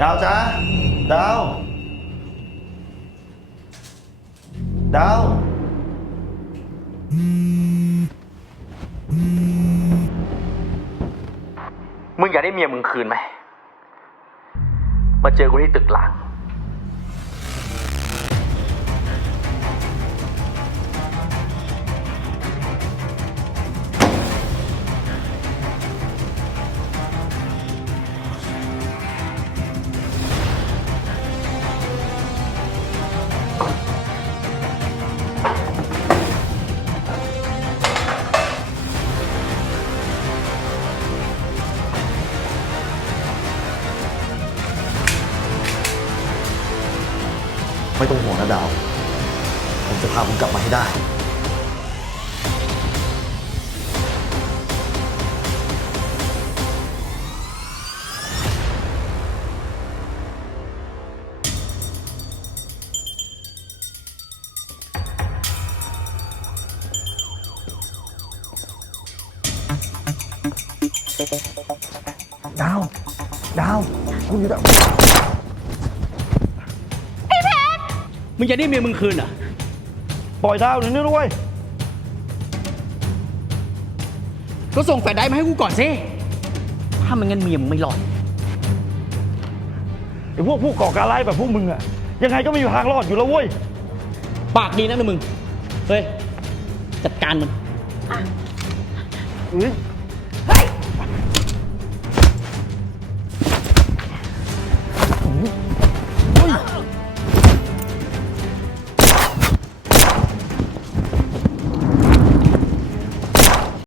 ดาวจ้าดาว ดาว มึงอยากได้เมียมึงคืนไหม มาเจอกูที่ตึกล้าง ไม่ต้องห่วงนะดาว ผมจะพาคุณกลับมาให้ได้ ดาว ดาว คุณอยู่ดาว มึงจะได้เมียมึงคืนเหรอะปล่อยดาวหน่อยนี่ด้วยก็ส่งแฟลชไดรฟ์มาให้กูก่อนสิ ถ้ามันงั้นเมียมึงไม่รอด ไอ้พวกผู้ก่อการร้ายแบบพวกมึงอะยังไงก็ไม่มีทางรอดอยู่แล้วเว้ย ปากดีนะนะมึง เฮ้ย จัดการมันเฮ้ย